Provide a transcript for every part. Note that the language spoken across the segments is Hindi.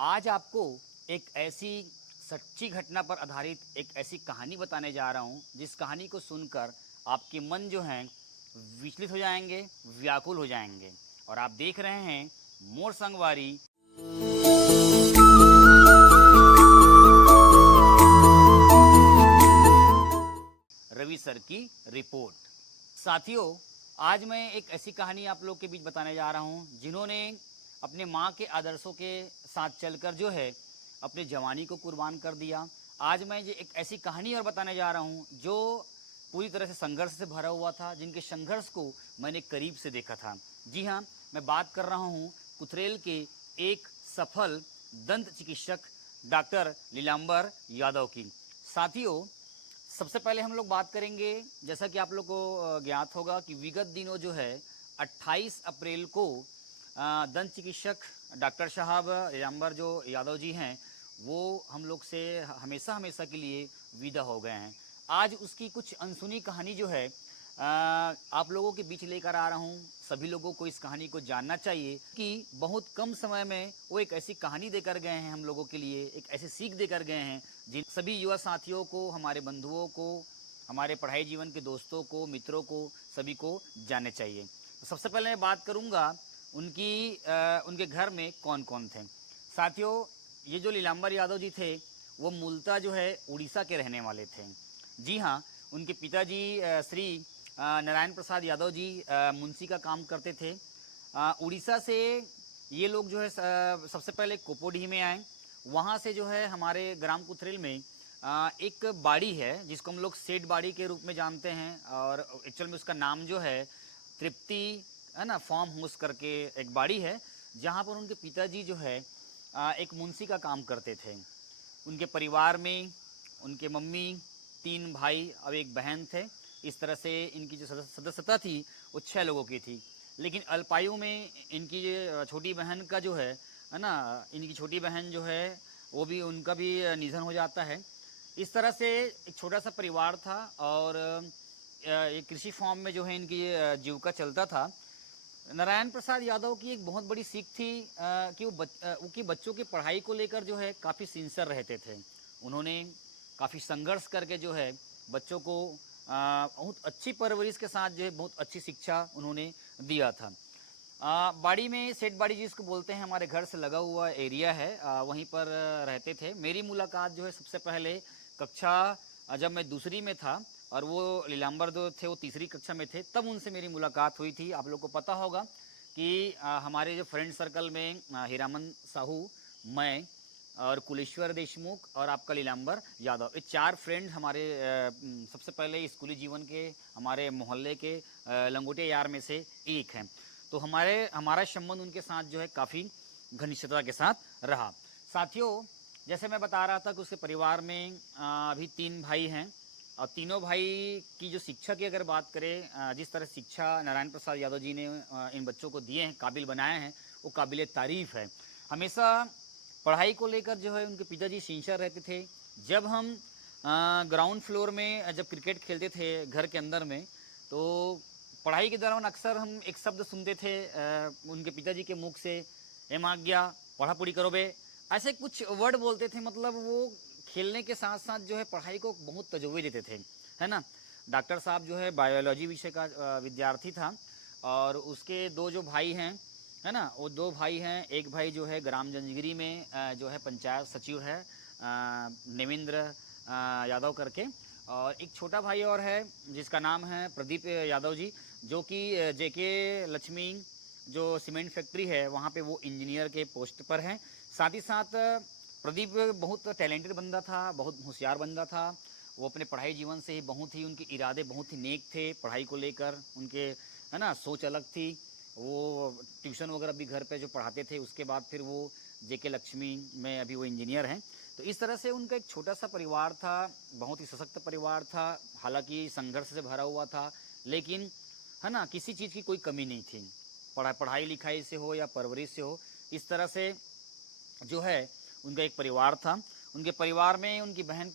आज आपको एक ऐसी सच्ची घटना पर आधारित एक ऐसी कहानी बताने जा रहा हूँ जिस कहानी को सुनकर आपके मन जो हैं विचलित हो जाएंगे, व्याकुल हो जाएंगे। और आप देख रहे हैं मोर संगवारी रवि सर की रिपोर्ट। साथियों, आज मैं एक ऐसी कहानी आप लोग के बीच बताने जा रहा हूँ जिन्होंने अपने माँ के आदर्शों के साथ चलकर जो है अपनी जवानी को कुर्बान कर दिया। आज मैं ये एक ऐसी कहानी और बताने जा रहा हूँ जो पूरी तरह से संघर्ष से भरा हुआ था, जिनके संघर्ष को मैंने करीब से देखा था। जी हाँ, मैं बात कर रहा हूँ कुथरेल के एक सफल दंत चिकित्सक डॉक्टर लीलांबर यादव की। साथियों, सबसे पहले हम लोग बात करेंगे, जैसा कि आप लोग को ज्ञात होगा कि विगत दिनों जो है 28 अप्रैल को दंत चिकित्सक डॉक्टर साहब लीलांबर जो यादव जी हैं वो हम लोग से हमेशा हमेशा के लिए विदा हो गए हैं। आज उसकी कुछ अनसुनी कहानी जो है आप लोगों के बीच लेकर आ रहा हूँ। सभी लोगों को इस कहानी को जानना चाहिए कि बहुत कम समय में वो एक ऐसी कहानी देकर गए हैं हम लोगों के लिए, एक ऐसी सीख देकर गए हैं जिन सभी युवा साथियों को, हमारे बंधुओं को, हमारे पढ़ाई जीवन के दोस्तों को, मित्रों को, सभी को जानने चाहिए। तो सबसे पहले मैं बात करूँगा उनके घर में कौन कौन थे। साथियों, ये जो लीलांबर यादव जी थे वो मूलतः जो है उड़ीसा के रहने वाले थे। जी हाँ, उनके पिताजी श्री नारायण प्रसाद यादव जी मुंशी का काम करते थे। उड़ीसा से ये लोग जो है सबसे पहले कोपोडीह में आए। वहाँ से जो है हमारे ग्राम कुथरेल में एक बाड़ी है जिसको हम लोग सेठ बाड़ी के रूप में जानते हैं, और एक्चुअल में उसका नाम जो है तृप्ति है ना फार्म हाउस करके एक बाड़ी है, जहाँ पर उनके पिताजी जो है एक मुंशी का काम करते थे। उनके परिवार में उनके मम्मी, 3 भाई और एक बहन थे। इस तरह से इनकी जो सदस्यता थी वो 6 लोगों की थी। लेकिन अल्पायु में इनकी छोटी बहन का जो है ना, इनकी छोटी बहन जो है वो भी, उनका भी निधन हो जाता है। इस तरह से एक छोटा सा परिवार था और एक कृषि फार्म में जो है इनकी जीविका चलता था। नारायण प्रसाद यादव की एक बहुत बड़ी सीख थी कि वो बच्चों की पढ़ाई को लेकर जो है काफ़ी सिंसियर रहते थे। उन्होंने काफ़ी संघर्ष करके जो है बच्चों को बहुत अच्छी परवरिश के साथ जो है बहुत अच्छी शिक्षा उन्होंने दिया था। बाड़ी में, सेठ बाड़ी जिसको बोलते हैं, हमारे घर से लगा हुआ एरिया है, वहीं पर रहते थे। मेरी मुलाकात जो है सबसे पहले कक्षा जब मैं दूसरी में था और वो लीलांबर जो थे वो तीसरी कक्षा में थे, तब उनसे मेरी मुलाकात हुई थी। आप लोग को पता होगा कि हमारे जो फ्रेंड सर्कल में हीरामन साहू, मैं और कुलेश्वर देशमुख और आपका लीलांबर यादव, ये 4 फ्रेंड हमारे सबसे पहले स्कूली जीवन के हमारे मोहल्ले के लंगोटे यार में से एक हैं। तो हमारा संबंध उनके साथ जो है काफ़ी घनिष्ठता के साथ रहा। साथियों, जैसे मैं बता रहा था कि उसके परिवार में अभी 3 भाई हैं, और तीनों भाई की जो शिक्षा की अगर बात करें, जिस तरह शिक्षा नारायण प्रसाद यादव जी ने इन बच्चों को दिए हैं, काबिल बनाए हैं, वो काबिल तारीफ़ है। हमेशा पढ़ाई को लेकर जो है उनके पिताजी सिंसियर रहते थे। जब हम ग्राउंड फ्लोर में जब क्रिकेट खेलते थे घर के अंदर में, तो पढ़ाई के दौरान अक्सर हम एक शब्द सुनते थे उनके पिताजी के मुख से, ए माग गया, पढ़ा पढ़ी करो बे, ऐसे कुछ वर्ड बोलते थे। मतलब वो खेलने के साथ साथ जो है पढ़ाई को बहुत तजुर्बे देते थे, है ना। डॉक्टर साहब जो है बायोलॉजी विषय का विद्यार्थी था, और उसके 2 जो भाई हैं, है ना, वो 2 भाई हैं। एक भाई जो है ग्राम जंजगिरी में जो है पंचायत सचिव है, नेमिंद्र यादव करके, और एक छोटा भाई और है जिसका नाम है प्रदीप यादव जी, जो कि जेके लक्ष्मी जो सीमेंट फैक्ट्री है वहाँ पे वो इंजीनियर के पोस्ट पर हैं। साथ ही साथ प्रदीप बहुत टैलेंटेड बंदा था, बहुत होशियार बंदा था। वो अपने पढ़ाई जीवन से ही उनके इरादे बहुत ही नेक थे पढ़ाई को लेकर, उनके है ना सोच अलग थी। वो ट्यूशन वगैरह भी घर पे जो पढ़ाते थे, उसके बाद फिर वो जेके लक्ष्मी में अभी वो इंजीनियर हैं। तो इस तरह से उनका एक छोटा सा परिवार था, बहुत ही सशक्त परिवार था। हालांकि संघर्ष से भरा हुआ था, लेकिन है ना किसी चीज़ की कोई कमी नहीं थी, पढ़ाई लिखाई से हो या परवरिश से हो। इस तरह से जो है उनका एक परिवार था। उनके परिवार में उनकी बहन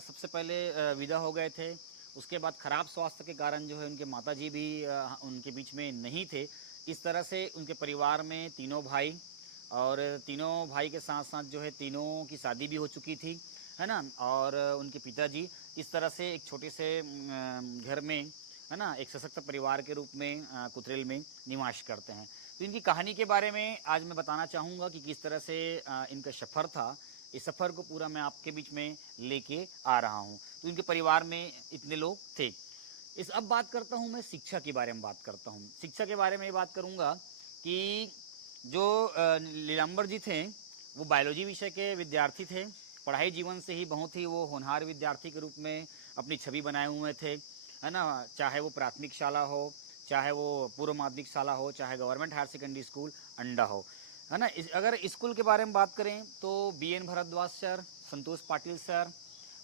सबसे पहले विदा हो गए थे। उसके बाद खराब स्वास्थ्य के कारण जो है उनके माताजी भी उनके बीच में नहीं थे। इस तरह से उनके परिवार में तीनों भाई और तीनों भाई के साथ साथ जो है तीनों की शादी भी हो चुकी थी, है ना। और उनके पिताजी इस तरह से एक छोटे से घर में, है ना, एक सशक्त परिवार के रूप में कुतरेल में निवास करते हैं। तो इनकी कहानी के बारे में आज मैं बताना चाहूँगा कि किस तरह से इनका सफ़र था। इस सफ़र को पूरा मैं आपके बीच में लेके आ रहा हूँ। तो इनके परिवार में इतने लोग थे। इस अब बात करता हूँ मैं शिक्षा के बारे में बात करता हूँ। शिक्षा के बारे में ये बात करूँगा कि जो नीलांबर जी थे वो बायोलॉजी विषय के विद्यार्थी थे। पढ़ाई जीवन से ही बहुत ही वो होनहार विद्यार्थी के रूप में अपनी छवि बनाए हुए थे, है ना। चाहे वो प्राथमिक शाला हो, चाहे वो पूर्व माध्यमिक शाला हो, चाहे गवर्नमेंट हायर सेकेंडरी स्कूल अंडा हो, है ना। अगर स्कूल के बारे में बात करें तो BN भरद्वाज सर, संतोष पाटिल सर,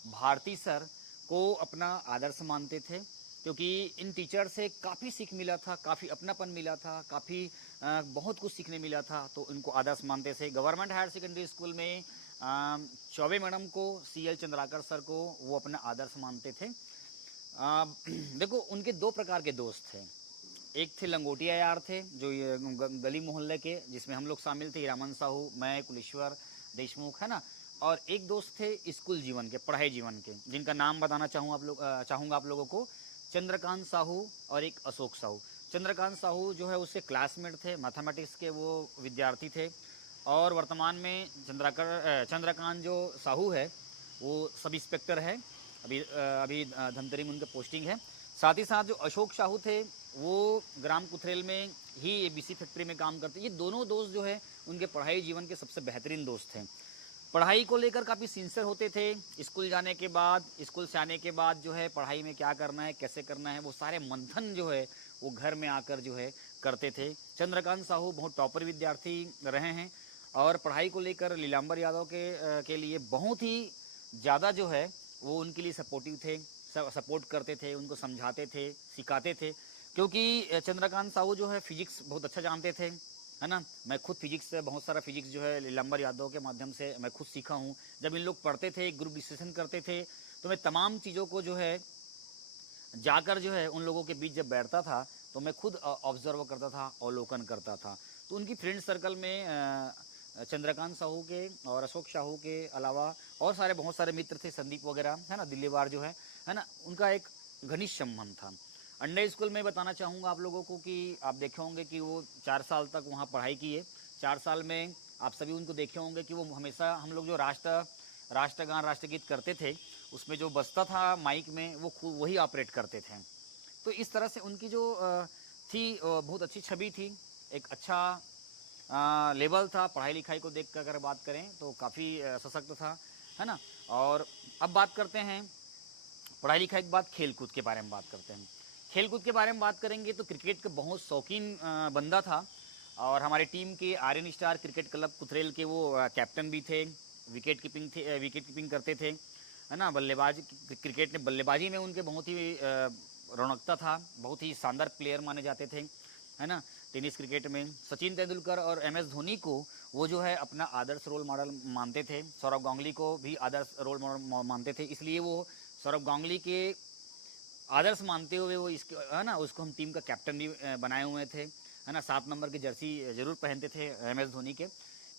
भारती सर को अपना आदर्श मानते थे, क्योंकि इन टीचर से काफ़ी सीख मिला था, काफ़ी अपनापन मिला था, काफ़ी बहुत कुछ सीखने मिला था। तो इनको आदर्श मानते थे। गवर्नमेंट हायर सेकेंडरी स्कूल में चौबे मैडम को, CL चंद्राकर सर को वो अपना आदर्श मानते थे। देखो, उनके दो प्रकार के दोस्त थे। एक थे लंगोटिया यार थे, जो ये गली मोहल्ले के, जिसमें हम लोग शामिल थे, हीरामन साहू, मैं, कुलेश्वर देशमुख, है ना। और एक दोस्त थे स्कूल जीवन के, पढ़ाई जीवन के, जिनका नाम बताना चाहूँगा आप लोगों को। चंद्रकांत साहू और एक अशोक साहू। चंद्रकांत साहू जो है उससे क्लासमेट थे, मैथमेटिक्स के वो विद्यार्थी थे। और वर्तमान में चंद्रकांत जो साहू है वो सब इंस्पेक्टर है। अभी धमतरी में उनका पोस्टिंग है। साथ ही साथ जो अशोक साहू थे वो ग्राम कुथरेल में ही ABC फैक्ट्री में काम करते। ये दोनों दोस्त जो है उनके पढ़ाई जीवन के सबसे बेहतरीन दोस्त थे। पढ़ाई को लेकर काफ़ी सिंसियर होते थे। स्कूल जाने के बाद, स्कूल से आने के बाद जो है पढ़ाई में क्या करना है, कैसे करना है, वो सारे मंथन जो है वो घर में आकर जो है करते थे। चंद्रकांत साहू बहुत टॉपर विद्यार्थी रहे हैं और पढ़ाई को लेकर लीलांबर यादव के लिए बहुत ही ज़्यादा जो है वो उनके लिए सपोर्टिव थे, सपोर्ट करते थे, उनको समझाते थे, सिखाते थे। क्योंकि चंद्रकांत साहू जो है फिजिक्स बहुत अच्छा जानते थे, है ना। मैं खुद फिजिक्स से बहुत सारा फिजिक्स जो है लीलांबर यादव के माध्यम से मैं खुद सीखा हूँ। जब इन लोग पढ़ते थे, ग्रुप डिस्कशन करते थे, तो मैं तमाम चीज़ों को जो है जाकर जो है उन लोगों के बीच जब बैठता था तो मैं खुद ऑब्जर्व करता था, अवलोकन करता था। तो उनकी फ्रेंड सर्कल में चंद्रकांत साहू के और अशोक साहू के अलावा और सारे बहुत सारे मित्र थे, संदीप वगैरह, है ना, दिल्लीवार जो है ना, उनका एक घनिष्ठ संबंध था। अंडे स्कूल में बताना चाहूँगा आप लोगों को कि आप देखे होंगे कि वो 4 साल तक वहाँ पढ़ाई किए। 4 साल में आप सभी उनको देखे होंगे कि वो हमेशा हम लोग जो राष्ट्रगान राष्ट्रगीत करते थे उसमें जो बजता था माइक में वो खूब वही ऑपरेट करते थे। तो इस तरह से उनकी जो थी बहुत अच्छी छवि थी, एक अच्छा लेवल था। पढ़ाई लिखाई को देख कर अगर बात करें तो काफ़ी सशक्त था, है ना। और अब बात करते हैं पढ़ाई लिखाई के बाद खेलकूद के बारे में बात करते हैं। खेलकूद के बारे में बात करेंगे तो क्रिकेट का बहुत शौकीन बंदा था और हमारी टीम के Aryan star cricket club Kuthrel के वो कैप्टन भी थे। विकेट कीपिंग करते थे, है ना। क्रिकेट में बल्लेबाजी में उनके बहुत ही रौनकता था, बहुत ही शानदार प्लेयर माने जाते थे, है ना। टेनिस क्रिकेट में सचिन तेंदुलकर और MS धोनी को वो जो है अपना आदर्श रोल मॉडल मानते थे। सौरव गांगुली को भी आदर्श रोल मॉडल मानते थे, इसलिए वो सौरव गांगुली के आदर्श मानते हुए वो इसके, है ना, उसको हम टीम का कैप्टन भी बनाए हुए थे, है ना। 7 नंबर की जर्सी जरूर पहनते थे MS धोनी के।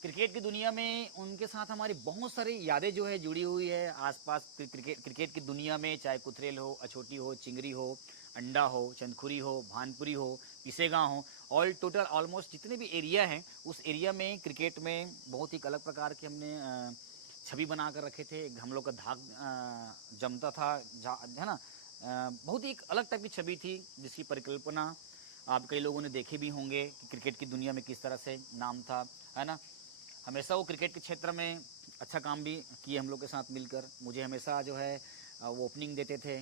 क्रिकेट की दुनिया में उनके साथ हमारी बहुत सारी यादें जो है जुड़ी हुई है। आसपास क्रिकेट की दुनिया में चाहे कुथरेल हो, अछोटी हो, चिंगरी हो, अंडा हो, चंदखुरी हो, भानपुरी हो, पिसेगांव हो, ऑल टोटल ऑलमोस्ट जितने भी एरिया हैं उस एरिया में क्रिकेट में बहुत ही अलग प्रकार के हमने छवि बना कर रखे थे। हम लोग का धाक जमता था, है ना। बहुत ही एक अलग टाइप की छवि थी जिसकी परिकल्पना आप कई लोगों ने देखे भी होंगे कि क्रिकेट की दुनिया में किस तरह से नाम था, है ना। हमेशा वो क्रिकेट के क्षेत्र में अच्छा काम भी किए हम लोग के साथ मिलकर। मुझे हमेशा जो है वो ओपनिंग देते थे,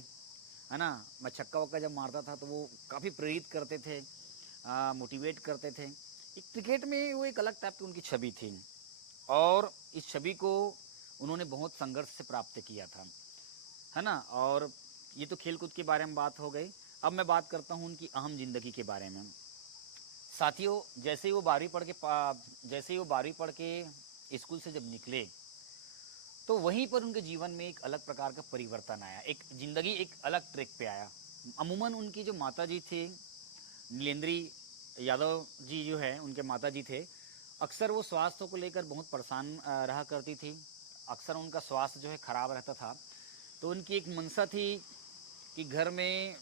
है ना। मैं छक्का वक्का जब मारता था तो वो काफ़ी प्रेरित करते थे, मोटिवेट करते थे। एक क्रिकेट में वो एक अलग टाइप की उनकी छवि थी और इस छवि को उन्होंने बहुत संघर्ष से प्राप्त किया था, है ना। और ये तो खेल कूद के बारे में बात हो गई। अब मैं बात करता हूँ उनकी अहम जिंदगी के बारे में। साथियों, जैसे ही वो 12वीं पढ़ के स्कूल से जब निकले तो वहीं पर उनके जीवन में एक अलग प्रकार का परिवर्तन आया, एक जिंदगी एक अलग ट्रैक पे आया। अमूमन उनकी जो माता जी थे, नीलेंद्री यादव जी जो है उनके माता जी थे, अक्सर वो स्वास्थ्य को लेकर बहुत परेशान रहा करती थी। अक्सर उनका स्वास्थ्य जो है खराब रहता था। तो उनकी एक मंशा थी कि घर में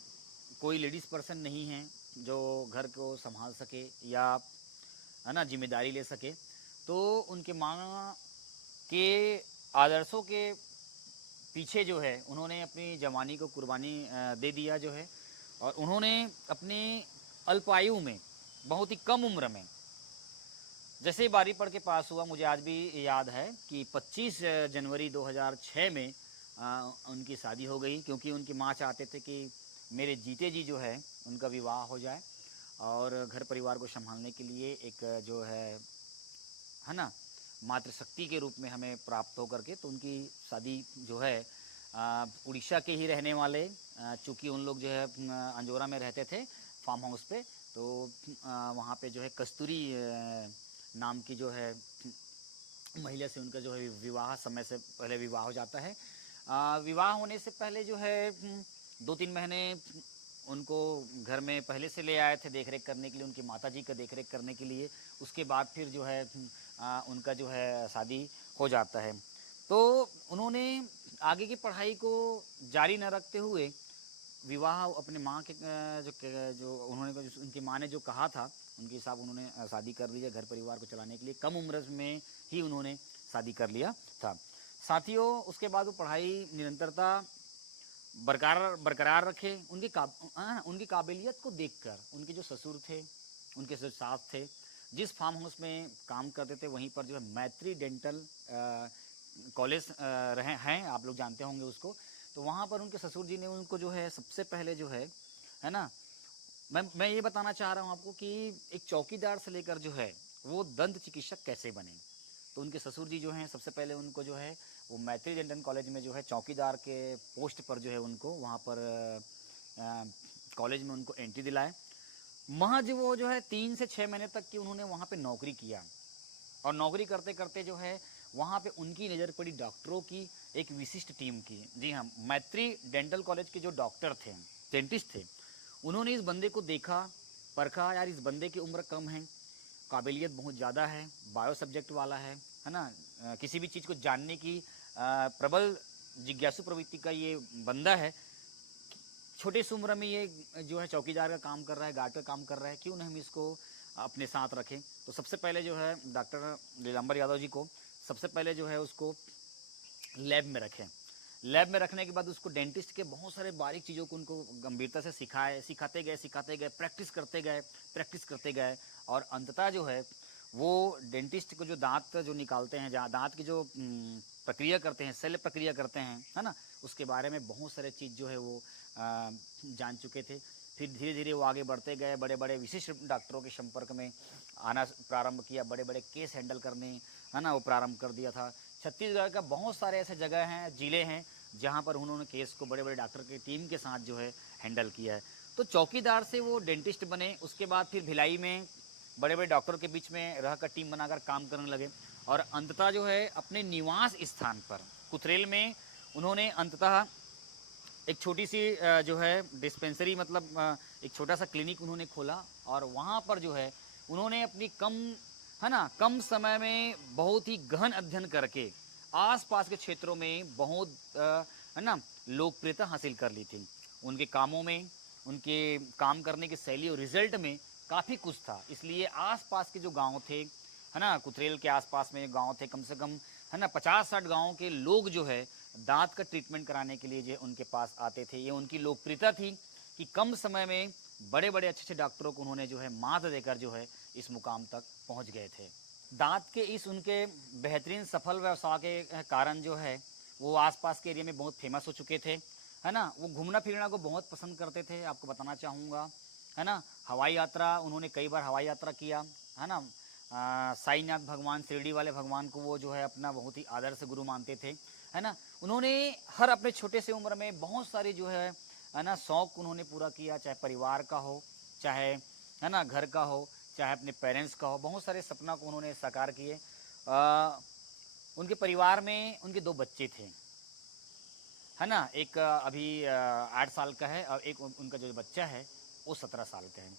कोई लेडीज़ पर्सन नहीं है जो घर को संभाल सके या है ना जिम्मेदारी ले सके। तो उनके माँ के आदर्शों के पीछे जो है उन्होंने अपनी जवानी को कुर्बानी दे दिया जो है। और उन्होंने अपनी अल्पायु में, बहुत ही कम उम्र में, जैसे ही 12वीं पढ़ के पास हुआ, मुझे आज भी याद है कि 25 जनवरी 2006 में उनकी शादी हो गई, क्योंकि उनकी माँ चाहते थे कि मेरे जीते जी जो है उनका विवाह हो जाए और घर परिवार को संभालने के लिए एक जो है ना मातृशक्ति के रूप में हमें प्राप्त हो करके। तो उनकी शादी जो है उड़ीसा के ही रहने वाले, चूँकि उन लोग जो है अंजोरा में रहते थे फार्म हाउस पे, तो वहाँ पे जो है कस्तूरी नाम की जो है महिला से उनका जो है विवाह समय से पहले विवाह हो जाता है। विवाह होने से पहले जो है 2-3 महीने उनको घर में पहले से ले आए थे देख रेख करने के लिए, उनकी माताजी का देख रेख करने के लिए। उसके बाद फिर जो है उनका जो है शादी हो जाता है। तो उन्होंने आगे की पढ़ाई को जारी न रखते हुए विवाह अपने माँ के जो उन्होंने उनकी माँ ने जो कहा था उनके हिसाब उन्होंने शादी कर लिया घर परिवार को चलाने के लिए। कम उम्र में ही उन्होंने शादी कर लिया था। साथियों, उसके बाद वो पढ़ाई निरंतरता बरकरार रखे। उनकी काबिलियत को देखकर उनके जो ससुर थे, उनके जो सास थे, जिस फार्म हाउस में काम करते थे वहीं पर जो है मैत्री डेंटल कॉलेज रहे हैं, आप लोग जानते होंगे उसको। तो वहाँ पर उनके ससुर जी ने उनको जो है सबसे पहले जो है ना, मैं ये बताना चाह रहा हूँ आपको कि एक चौकीदार से लेकर जो है वो दंत चिकित्सक कैसे बने। तो उनके ससुर जी जो हैं सबसे पहले उनको जो है वो मैत्री डेंटल कॉलेज में जो है चौकीदार के पोस्ट पर जो है उनको वहाँ पर कॉलेज में उनको एंट्री दिलाए। महज वो जो है 3 से 6 महीने तक की उन्होंने वहाँ पे नौकरी किया। और नौकरी करते करते जो है वहाँ पे उनकी नज़र पड़ी डॉक्टरों की एक विशिष्ट टीम की। जी हाँ, मैत्री डेंटल कॉलेज के जो डॉक्टर थे, डेंटिस्ट थे, उन्होंने इस बंदे को देखा, परखा, यार इस बंदे की उम्र कम है, काबिलियत बहुत ज़्यादा है, बायो सब्जेक्ट वाला है ना, किसी भी चीज़ को जानने की प्रबल जिज्ञासु प्रवृत्ति का ये बंदा है। छोटे सी उम्र में ये जो है चौकीदार का काम कर रहा है, गार्ड का काम कर रहा है, क्यों न हम इसको अपने साथ रखें। तो सबसे पहले जो है डॉक्टर नीलांबर यादव जी को सबसे पहले जो है उसको लैब में रखें। लैब में रखने के बाद उसको डेंटिस्ट के बहुत सारे बारीक चीज़ों को उनको गंभीरता से सिखाते गए, प्रैक्टिस करते गए और अंततः जो है वो डेंटिस्ट को जो दांत जो निकालते हैं, जहाँ दांत की जो प्रक्रिया करते हैं, शल्य प्रक्रिया करते हैं, है ना, उसके बारे में बहुत सारे चीज़ जो है वो जान चुके थे। फिर धीरे धीरे वो आगे बढ़ते गए, बड़े बड़े विशिष्ट डॉक्टरों के संपर्क में आना प्रारंभ किया, बड़े बड़े केस हैंडल करने, है ना, वो प्रारंभ कर दिया था। छत्तीसगढ़ का बहुत सारे ऐसे जगह हैं, ज़िले हैं, जहाँ पर उन्होंने केस को बड़े बड़े डॉक्टर की टीम के साथ जो है हैंडल किया है। तो चौकीदार से वो डेंटिस्ट बने। उसके बाद फिर भिलाई में बड़े बड़े डॉक्टर के बीच में रहकर टीम बनाकर काम करने लगे और अंततः जो है अपने निवास स्थान पर कुथरेल में उन्होंने अंततः एक छोटी सी जो है डिस्पेंसरी, मतलब एक छोटा सा क्लिनिक उन्होंने खोला और वहाँ पर जो है उन्होंने अपनी कम समय में बहुत ही गहन अध्ययन करके आसपास के क्षेत्रों में बहुत है ना लोकप्रियता हासिल कर ली थी। उनके कामों में, उनके काम करने की शैली और रिजल्ट में काफ़ी कुछ था। इसलिए आसपास के जो गांव थे, है ना, कुथरेल के आसपास में गांव थे, कम से कम है ना 50-60 गाँव के लोग जो है दांत का ट्रीटमेंट कराने के लिए जो उनके पास आते थे। ये उनकी लोकप्रियता थी कि कम समय में बड़े बड़े अच्छे अच्छे डॉक्टरों को उन्होंने जो है मात देकर जो है इस मुकाम तक पहुंच गए थे। दांत के इस उनके बेहतरीन सफल व्यवसाय के कारण जो है वो आसपास के एरिया में बहुत फेमस हो चुके थे, है ना। वो घूमना फिरना को बहुत पसंद करते थे, आपको बताना चाहूँगा, है ना। हवाई यात्रा, उन्होंने कई बार हवाई यात्रा किया, है ना। साईनाथ भगवान, शिरडी वाले भगवान को वो जो है अपना बहुत ही आदर्श गुरु मानते थे, है ना। उन्होंने हर अपने छोटे से उम्र में बहुत सारी जो है ना शौक़ उन्होंने पूरा किया, चाहे परिवार का हो, चाहे है ना घर का हो, चाहे अपने पेरेंट्स का हो। बहुत सारे सपना को उन्होंने साकार किए। उनके परिवार में उनके 2 बच्चे थे, है ना। एक अभी 8 साल का है और एक उनका जो बच्चा है वो 17 साल का है।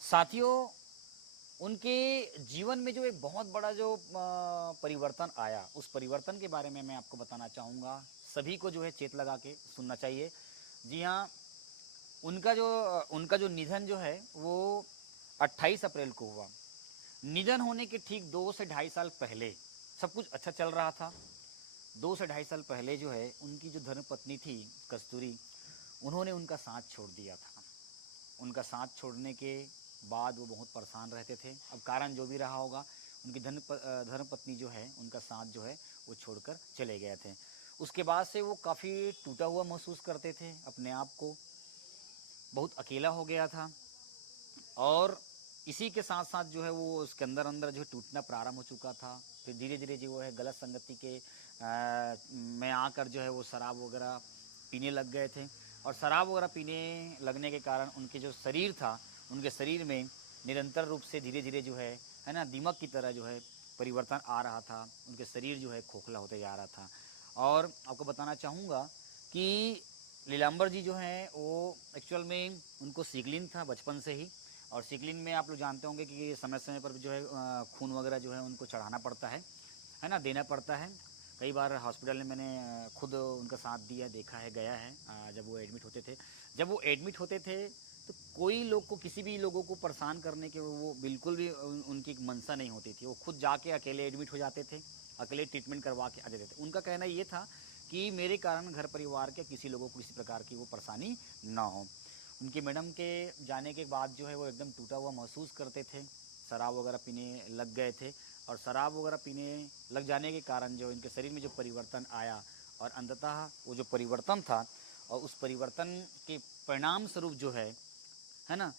साथियों, उनके जीवन में जो एक बहुत बड़ा जो परिवर्तन आया, उस परिवर्तन के बारे में मैं आपको बताना चाहूँगा। सभी को जो है चेत लगा के सुनना चाहिए। जी हाँ, उनका जो निधन जो है वो 28 अप्रैल को हुआ। निधन होने के ठीक 2 से ढाई साल पहले सब कुछ अच्छा चल रहा था। 2 से ढाई साल पहले जो है उनकी जो धर्मपत्नी थी कस्तूरी, उन्होंने उनका साथ छोड़ दिया था। उनका साथ छोड़ने के बाद वो बहुत परेशान रहते थे। अब कारण जो भी रहा होगा, उनकी धर्मपत्नी जो है उनका साथ जो है वो छोड़कर चले गए थे। उसके बाद से वो काफ़ी टूटा हुआ महसूस करते थे अपने आप को, बहुत अकेला हो गया था। और इसी के साथ साथ जो है वो उसके अंदर अंदर जो है टूटना प्रारंभ हो चुका था। फिर धीरे धीरे जो है गलत संगति के में आकर जो है वो शराब वगैरह पीने लग गए थे। और शराब वगैरह पीने लगने के कारण उनके जो शरीर था, उनके शरीर में निरंतर रूप से धीरे धीरे जो है ना, दीमक की तरह जो है परिवर्तन आ रहा था। उनके शरीर जो है खोखला होते जा रहा था। और आपको बताना चाहूँगा कि लीलांबर जी जो हैं वो एक्चुअल में उनको सिकलिन था बचपन से ही। और सिकलिन में आप लोग जानते होंगे कि समय समय पर जो है खून वगैरह जो है उनको चढ़ाना पड़ता है ना, देना पड़ता है। कई बार हॉस्पिटल में मैंने खुद उनका साथ दिया, देखा है, गया है जब वो एडमिट होते थे। जब वो एडमिट होते थे तो कोई लोग को, किसी भी लोगों को परेशान करने के वो बिल्कुल भी उनकी एक मंशा नहीं होती थी। वो खुद जाके अकेले एडमिट हो जाते थे, अकेले ट्रीटमेंट करवा के आ जाते थे। उनका कहना ये था कि मेरे कारण घर परिवार के किसी लोगों को किसी प्रकार की वो परेशानी ना हो। उनकी मैडम के जाने के बाद जो है वो एकदम टूटा हुआ महसूस करते थे, शराब वगैरह पीने लग गए थे। और शराब वगैरह पीने लग जाने के कारण जो इनके शरीर में जो परिवर्तन आया, और अंततः वो जो परिवर्तन था और उस परिवर्तन के परिणाम स्वरूप जो है ना,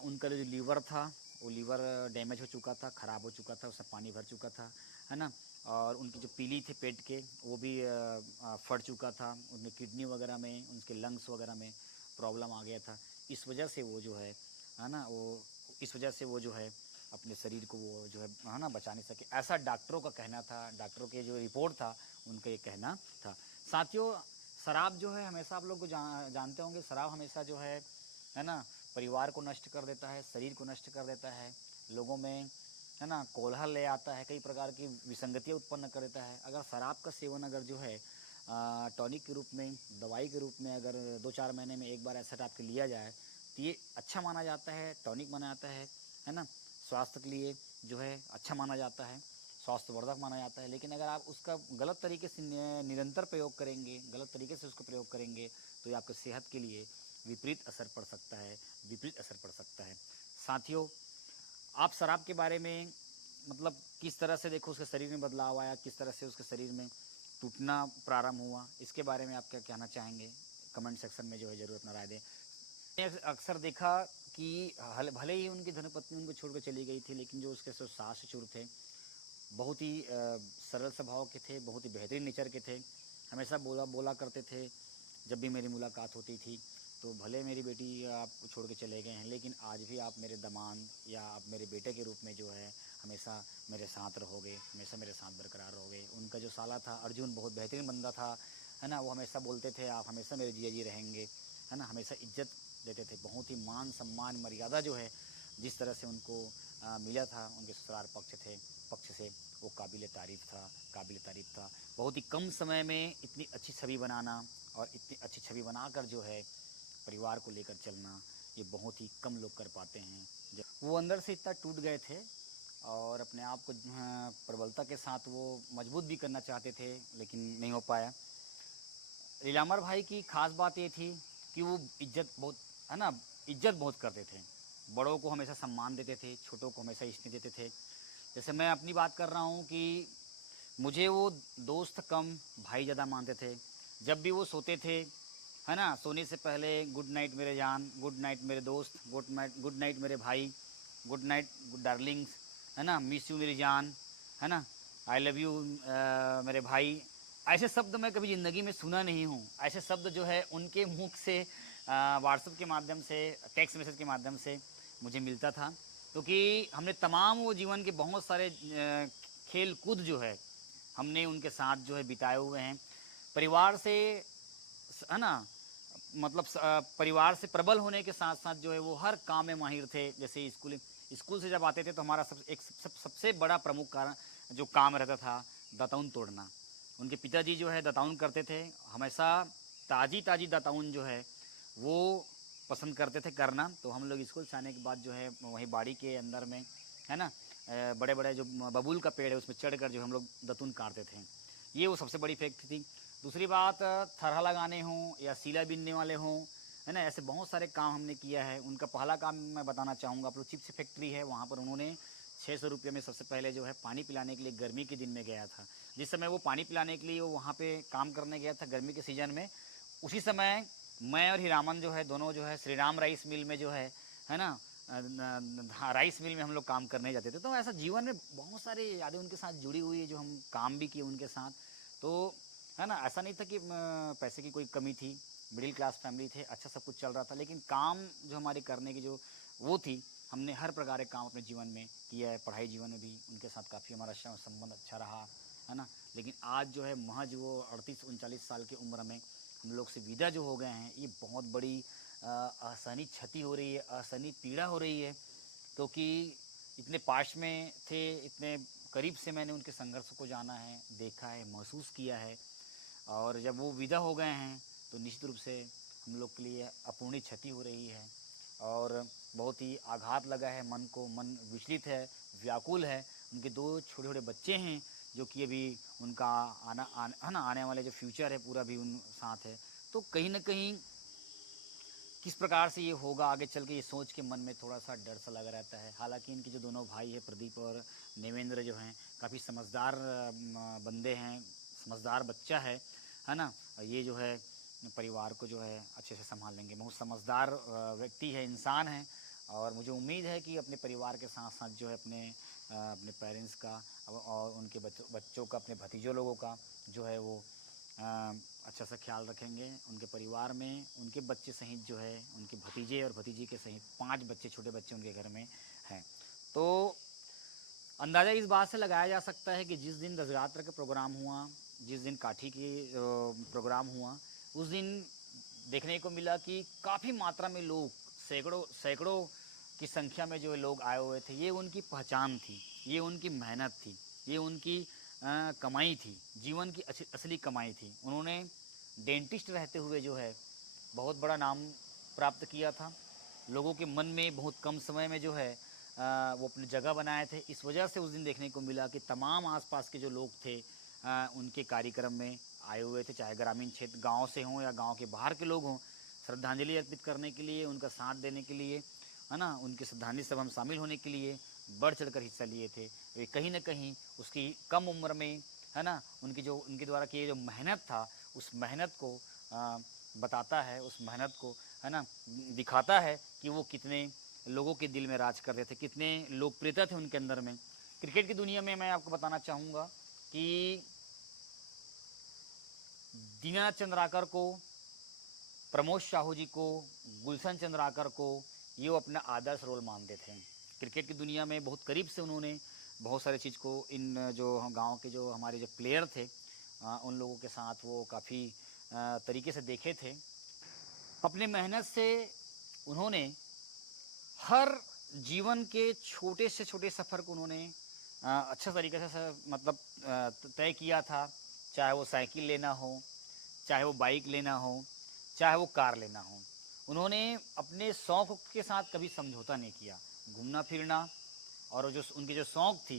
उनका जो लीवर था वो लीवर डैमेज हो चुका था, ख़राब हो चुका था, उसमें पानी भर चुका था, है ना। और उनकी जो पीली थे पेट के वो भी फट चुका था। उनके किडनी वगैरह में, उनके लंग्स वगैरह में प्रॉब्लम आ गया था। इस वजह से वो जो है ना, वो इस वजह से वो जो है अपने शरीर को वो जो है ना बचा नहीं सके, ऐसा डॉक्टरों का कहना था। डॉक्टरों के जो रिपोर्ट था उनका ये कहना था। साथियों, शराब जो है हमेशा आप लोग को जानते होंगे, शराब हमेशा जो है ना परिवार को नष्ट कर देता है, शरीर को नष्ट कर देता है, लोगों में है ना कोलाहल ले आता है, कई प्रकार की विसंगतियाँ उत्पन्न कर देता है। अगर शराब का सेवन अगर जो है टॉनिक के रूप में, दवाई के रूप में अगर 2-4 महीने में एक बार ऐसा टाइप के लिया जाए तो ये अच्छा माना जाता है, टॉनिक माना जाता है ना, स्वास्थ्य के लिए जो है अच्छा माना जाता है, स्वास्थ्यवर्धक माना जाता है। लेकिन अगर आप उसका गलत तरीके से निरंतर प्रयोग करेंगे, गलत तरीके से उसको प्रयोग करेंगे तो ये आपके सेहत के लिए विपरीत असर पड़ सकता है, विपरीत असर पड़ सकता है। साथियों, आप शराब के बारे में मतलब किस तरह से देखो उसके शरीर में बदलाव आया, किस तरह से उसके शरीर में टूटना प्रारंभ हुआ, इसके बारे में आप क्या कहना चाहेंगे? कमेंट सेक्शन में जो है ज़रूर अपना राय दें। मैंने अक्सर देखा कि भले ही उनकी धर्मपत्नी उनको छोड़ कर चली गई थी, लेकिन जो उसके जो सास ससुर थे बहुत ही सरल स्वभाव के थे, बहुत ही बेहतरीन नेचर के थे। हमेशा बोला बोला करते थे जब भी मेरी मुलाकात होती थी, तो भले मेरी बेटी आप छोड़ के चले गए हैं, लेकिन आज भी आप मेरे दामाद या आप मेरे बेटे के रूप में जो है हमेशा मेरे साथ रहोगे, हमेशा मेरे साथ बरकरार रहोगे। उनका जो साला था अर्जुन बहुत बेहतरीन बंदा था, है ना। वो हमेशा बोलते थे आप हमेशा मेरे जिया जी रहेंगे, है ना। हमेशा इज्जत देते थे, बहुत ही मान सम्मान मर्यादा जो है जिस तरह से उनको मिला था उनके ससुराल पक्ष से वो काबिल तारीफ़ था, काबिल तारीफ़ था। बहुत ही कम समय में इतनी अच्छी छवि बनाना और इतनी अच्छी छवि बनाकर जो है परिवार को लेकर चलना, ये बहुत ही कम लोग कर पाते हैं। जब वो अंदर से इतना टूट गए थे और अपने आप को प्रबलता के साथ वो मजबूत भी करना चाहते थे, लेकिन नहीं हो पाया। लीलामर भाई की खास बात ये थी कि वो इज्जत बहुत, है ना, इज्जत बहुत करते थे। बड़ों को हमेशा सम्मान देते थे, छोटों को हमेशा स्नेह देते थे। जैसे मैं अपनी बात कर रहा हूँ कि मुझे वो दोस्त कम भाई ज़्यादा मानते थे। जब भी वो सोते थे, है ना, सोने से पहले गुड नाइट मेरे जान, गुड नाइट मेरे दोस्त, गुड नाइट मेरे भाई, गुड नाइट गुड डार्लिंग्स, है ना, मिस यू मेरी जान, है ना, आई लव यू मेरे भाई। ऐसे शब्द मैं कभी ज़िंदगी में सुना नहीं हूँ। ऐसे शब्द जो है उनके मुख से व्हाट्सएप के माध्यम से, टेक्स्ट मैसेज के माध्यम से मुझे मिलता था, क्योंकि हमने तमाम वो जीवन के बहुत सारे खेल कूद जो है हमने उनके साथ जो है बिताए हुए हैं। परिवार से, है ना, मतलब परिवार से प्रबल होने के साथ साथ जो है वो हर काम में माहिर थे। जैसे स्कूल से जब आते थे तो हमारा सबसे बड़ा प्रमुख कारण जो काम रहता था दातून तोड़ना। उनके पिताजी जो है दातून करते थे, हमेशा ताज़ी दातून जो है वो पसंद करते थे करना। तो हम लोग स्कूल से आने के बाद जो है वहीं बाड़ी के अंदर में है ना बड़े बड़े जो बबूल का पेड़ है उसमें चढ़कर जो हम लोग दातून काटते थे। ये वो सबसे बड़ी फैक्ट थी। दूसरी बात, थरहा लगाने हों या सीला बीनने वाले हों, है ना, ऐसे बहुत सारे काम हमने किया है। उनका पहला काम मैं बताना चाहूँगा, आप लोग चिप्स फैक्ट्री है वहाँ पर उन्होंने 600 रुपये में सबसे पहले जो है पानी पिलाने के लिए गर्मी के दिन में गया था। जिस समय वो पानी पिलाने के लिए वो वहाँ पे काम करने गया था गर्मी के सीज़न में, उसी समय मैं और हीरामन जो है दोनों जो है श्री राम राइस मिल में जो है ना राइस मिल में हम लोग काम करने जाते थे। तो ऐसा जीवन में बहुत सारी यादें उनके साथ जुड़ी हुई है, जो हम काम भी किए उनके साथ। तो है ना, ऐसा नहीं था कि पैसे की कोई कमी थी, मिडिल क्लास फैमिली थे, अच्छा सब कुछ चल रहा था, लेकिन काम जो हमारी करने की जो वो थी, हमने हर प्रकार के काम अपने जीवन में किया है। पढ़ाई जीवन में भी उनके साथ काफ़ी हमारा संबंध अच्छा रहा, है ना। लेकिन आज जो है महज वो 38-39 साल की उम्र में हम लोग से विदा जो हो गए हैं, ये बहुत बड़ी असहनीय क्षति हो रही है, असहनीय पीड़ा हो रही है। क्योंकि इतने पास में थे, इतने करीब से मैंने उनके संघर्ष को जाना है, देखा है, महसूस किया है। और जब वो विदा हो गए हैं तो निश्चित रूप से हम लोग के लिए अपूर्णीय क्षति हो रही है और बहुत ही आघात लगा है मन को। मन विचलित है, व्याकुल है। उनके 2 छोटे छोटे बच्चे हैं जो कि अभी उनका आने वाले जो फ्यूचर है पूरा भी उन साथ है। तो कहीं ना कहीं किस प्रकार से ये होगा आगे चल के, ये सोच के मन में थोड़ा सा डर सा लगा रहता है। हालांकि इनके जो दोनों भाई हैं प्रदीप और नेवेंद्र जो हैं काफ़ी समझदार बंदे हैं, समझदार बच्चा है ना। ये जो है परिवार को जो है अच्छे से संभाल लेंगे। बहुत समझदार व्यक्ति है, इंसान है। और मुझे उम्मीद है कि अपने परिवार के साथ साथ जो है अपने पेरेंट्स का और उनके बच्चों का, अपने भतीजों लोगों का जो है वो अच्छा सा ख्याल रखेंगे। उनके परिवार में उनके बच्चे सहित जो है उनके भतीजे और भतीजी के सहित 5 बच्चे, छोटे बच्चे उनके घर में हैं। तो अंदाज़ा इस बात से लगाया जा सकता है कि जिस दिन रथयात्रा का प्रोग्राम हुआ, जिस दिन काठी की प्रोग्राम हुआ, उस दिन देखने को मिला कि काफ़ी मात्रा में लोग, सैकड़ों की संख्या में जो लोग आए हुए थे। ये उनकी पहचान थी, ये उनकी मेहनत थी, ये उनकी कमाई थी, जीवन की असली कमाई थी। उन्होंने डेंटिस्ट रहते हुए जो है बहुत बड़ा नाम प्राप्त किया था। लोगों के मन में बहुत कम समय में जो है वो अपनी जगह बनाए थे। इस वजह से उस दिन देखने को मिला कि तमाम आसपास के जो लोग थे उनके कार्यक्रम में आए हुए थे, चाहे ग्रामीण क्षेत्र गांव से हों या गांव के बाहर के लोग हों, श्रद्धांजलि अर्पित करने के लिए, उनका साथ देने के लिए, है ना, उनके श्रद्धांजलि सभा में शामिल होने के लिए बढ़ चढ़कर हिस्सा लिए थे। वे कहीं ना कहीं उसकी कम उम्र में, है ना, उनके द्वारा किए जो मेहनत था, उस मेहनत को बताता है, उस मेहनत को, है ना, दिखाता है कि वो कितने लोगों के दिल में राज करते थे, कितने लोकप्रियता थे उनके अंदर में। क्रिकेट की दुनिया में मैं आपको बताना चाहूँगा कि दीनानाथ चंद्राकर को, प्रमोद साहू जी को, गुलशन चंद्राकर को ये वो अपना आदर्श रोल मानते थे। क्रिकेट की दुनिया में बहुत करीब से उन्होंने बहुत सारे चीज़ को, इन जो गांव के जो हमारे जो प्लेयर थे उन लोगों के साथ वो काफ़ी तरीके से देखे थे। अपने मेहनत से उन्होंने हर जीवन के छोटे से छोटे सफ़र को उन्होंने अच्छा तरीके से मतलब तय किया था। चाहे वो साइकिल लेना हो, चाहे वो बाइक लेना हो, चाहे वो कार लेना हो, उन्होंने अपने शौक़ के साथ कभी समझौता नहीं किया। घूमना फिरना और जो उनकी जो शौक़ थी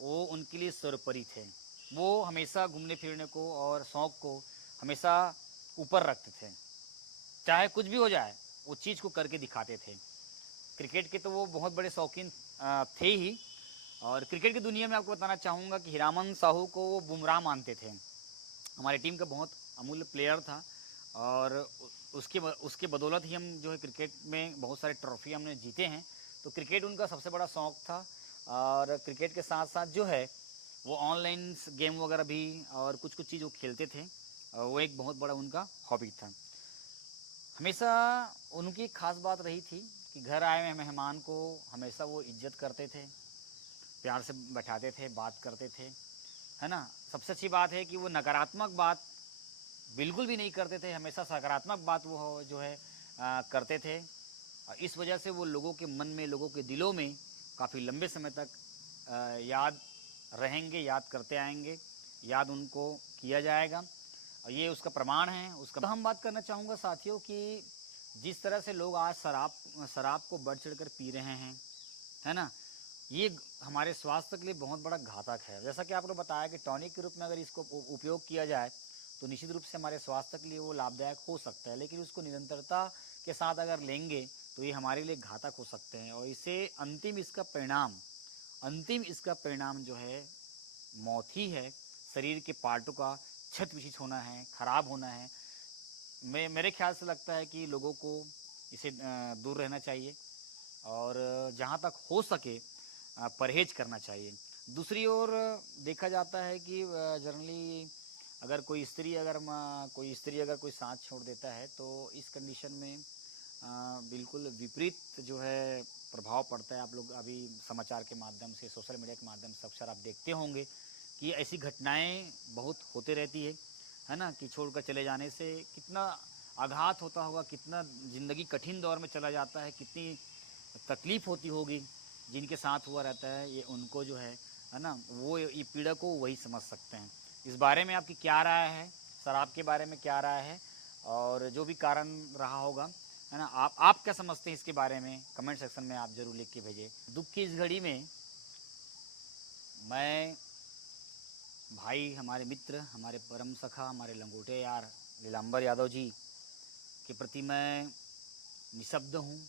वो उनके लिए सर्वोपरि थे। वो हमेशा घूमने फिरने को और शौक़ को हमेशा ऊपर रखते थे। चाहे कुछ भी हो जाए वो चीज़ को करके दिखाते थे। क्रिकेट के तो वो बहुत बड़े शौकीन थे ही। और क्रिकेट की दुनिया में आपको बताना चाहूँगा कि हीरामन साहू को वो बुमराह मानते थे। हमारी टीम का बहुत अमूल्य प्लेयर था और उसके बदौलत ही हम जो है क्रिकेट में बहुत सारे ट्रॉफी हमने जीते हैं। तो क्रिकेट उनका सबसे बड़ा शौक़ था। और क्रिकेट के साथ साथ जो है वो ऑनलाइन गेम वगैरह भी और कुछ कुछ चीज़ वो खेलते थे। वो एक बहुत बड़ा उनका हॉबी था। हमेशा उनकी एक ख़ास बात रही थी कि घर आए हुए मेहमान को हमेशा वो इज्जत करते थे, प्यार से बैठाते थे, बात करते थे, है ना। सबसे अच्छी बात है कि वो नकारात्मक बात बिल्कुल भी नहीं करते थे, हमेशा सकारात्मक बात वो जो है करते थे। इस वजह से वो लोगों के मन में, लोगों के दिलों में काफ़ी लंबे समय तक याद रहेंगे, याद करते आएंगे, याद उनको किया जाएगा और ये उसका प्रमाण है। उसका हम बात करना चाहूँगा साथियों कि जिस तरह से लोग आज शराब को बढ़ चढ़ कर पी रहे हैं, है ना, ये हमारे स्वास्थ्य के लिए बहुत बड़ा घातक है। जैसा कि आपने बताया कि टॉनिक के रूप में अगर इसको उपयोग किया जाए तो निश्चित रूप से हमारे स्वास्थ्य के लिए वो लाभदायक हो सकता है, लेकिन उसको निरंतरता के साथ अगर लेंगे तो ये हमारे लिए घातक हो सकते हैं और इसे अंतिम इसका परिणाम जो है मौत ही है। शरीर के पार्टों का क्षत विक्षत होना है, खराब होना है। मेरे ख्याल से लगता है कि लोगों को इसे दूर रहना चाहिए और जहाँ तक हो सके परहेज करना चाहिए। दूसरी ओर देखा जाता है कि जनरली अगर कोई स्त्री अगर कोई साथ छोड़ देता है तो इस कंडीशन में बिल्कुल विपरीत जो है प्रभाव पड़ता है। आप लोग अभी समाचार के माध्यम से, सोशल मीडिया के माध्यम से अक्सर आप देखते होंगे कि ऐसी घटनाएं बहुत होते रहती है ना, कि छोड़कर चले जाने से कितना आघात होता होगा, कितना ज़िंदगी कठिन दौर में चला जाता है, कितनी तकलीफ़ होती होगी। जिनके साथ हुआ रहता है ये उनको जो है ना, वो ये पीड़ा को वही समझ सकते हैं। इस बारे में आपकी क्या राय है? शराब के बारे में क्या राय है? और जो भी कारण रहा होगा, है ना, आप क्या समझते हैं इसके बारे में? कमेंट सेक्शन में आप ज़रूर लिख के भेजें। दुख की इस घड़ी में मैं भाई, हमारे मित्र, हमारे परम सखा, हमारे लंगोटे यार लीलांबर यादव जी के प्रति मैं निःशब्द हूँ।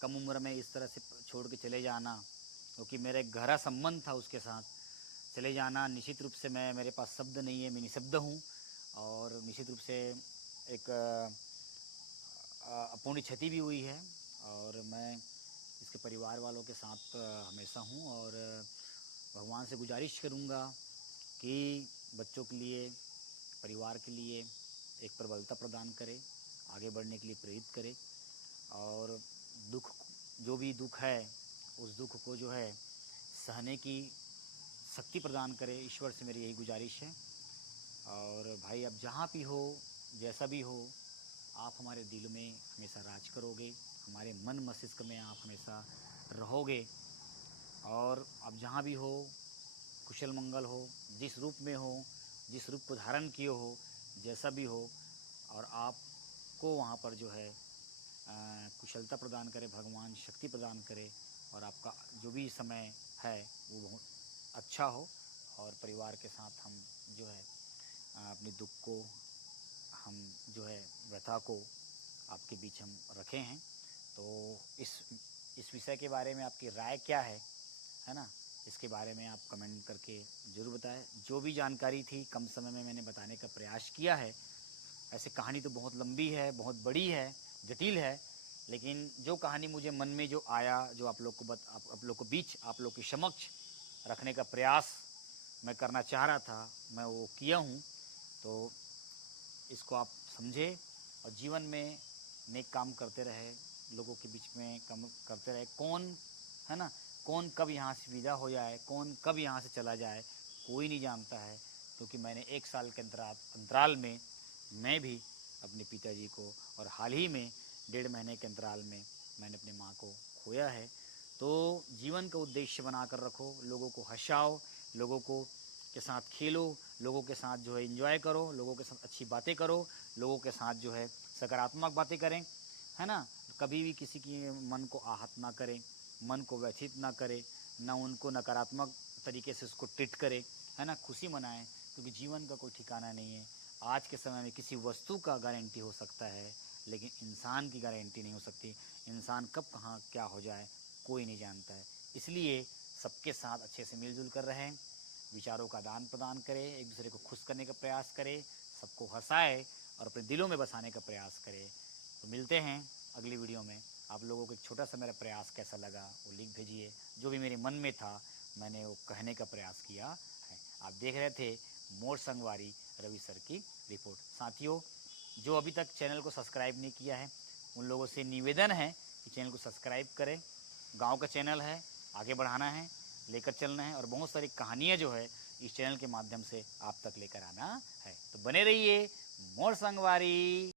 कम उम्र में इस तरह से छोड़ के चले जाना, क्योंकि मेरा एक गहरा संबंध था उसके साथ, चले जाना निश्चित रूप से मेरे पास शब्द नहीं है, मैं निःशब्द हूँ। और निश्चित रूप से एक अपूर्णी क्षति भी हुई है और मैं इसके परिवार वालों के साथ हमेशा हूँ और भगवान से गुजारिश करूँगा कि बच्चों के लिए, परिवार के लिए एक प्रबलता प्रदान करे, आगे बढ़ने के लिए प्रेरित करे और जो भी दुख है उस दुख को जो है सहने की शक्ति प्रदान करे। ईश्वर से मेरी यही गुजारिश है। और भाई, अब जहाँ भी हो, जैसा भी हो, आप हमारे दिल में हमेशा राज करोगे, हमारे मन मस्तिष्क में आप हमेशा रहोगे। और अब जहाँ भी हो, कुशल मंगल हो, जिस रूप में हो, जिस रूप को धारण किए हो, जैसा भी हो, और आपको वहाँ पर जो है कुशलता प्रदान करे, भगवान शक्ति प्रदान करे और आपका जो भी समय है वो बहुत अच्छा हो। और परिवार के साथ हम जो है अपने दुख को, हम जो है व्यथा को आपके बीच हम रखे हैं। तो इस विषय के बारे में आपकी राय क्या है ना, इसके बारे में आप कमेंट करके ज़रूर बताएं। जो भी जानकारी थी कम समय में मैंने बताने का प्रयास किया है। ऐसे कहानी तो बहुत लंबी है, बहुत बड़ी है, जटिल है, लेकिन जो कहानी मुझे मन में जो आया, जो आप लोग को बीच, आप लोग के समक्ष रखने का प्रयास मैं करना चाह रहा था, मैं वो किया हूँ। तो इसको आप समझे और जीवन में नेक काम करते रहे, लोगों के बीच में काम करते रहे। कौन कब यहाँ से विदा हो जाए, कौन कब यहाँ से चला जाए, कोई नहीं जानता है। क्योंकि मैंने 1 साल के अंतराल में मैं भी अपने पिताजी को, और हाल ही में 1.5 महीने के अंतराल में मैंने अपनी माँ को खोया है। तो जीवन का उद्देश्य बनाकर रखो, लोगों को हँसाओ, लोगों को के साथ खेलो, लोगों के साथ जो है एंजॉय करो, लोगों के साथ अच्छी बातें करो, लोगों के साथ जो है सकारात्मक बातें करें, है ना। कभी भी किसी की मन को आहत ना करें, मन को व्यथित ना करें, ना उनको नकारात्मक तरीके से उसको ट्रीट करें, है ना। खुशी मनाएं, क्योंकि जीवन का कोई ठिकाना नहीं है। आज के समय में किसी वस्तु का गारंटी हो सकता है, लेकिन इंसान की गारंटी नहीं हो सकती। इंसान कब कहाँ क्या हो जाए कोई नहीं जानता है। इसलिए सबके साथ अच्छे से मिलजुल कर रहें, विचारों का आदान प्रदान करें, एक दूसरे को खुश करने का प्रयास करें, सबको हंसाए और अपने दिलों में बसाने का प्रयास करें। तो मिलते हैं अगली वीडियो में। आप लोगों को एक छोटा सा मेरा प्रयास कैसा लगा वो लिख भेजिए। जो भी मेरे मन में था मैंने वो कहने का प्रयास किया है। आप देख रहे थे मोर संगवारी रवि सर की रिपोर्ट। साथियों, जो अभी तक चैनल को सब्सक्राइब नहीं किया है उन लोगों से निवेदन है कि चैनल को सब्सक्राइब करें। गांव का चैनल है, आगे बढ़ाना है, लेकर चलना है और बहुत सारी कहानियाँ जो है इस चैनल के माध्यम से आप तक लेकर आना है। तो बने रहिए मोर संगवारी।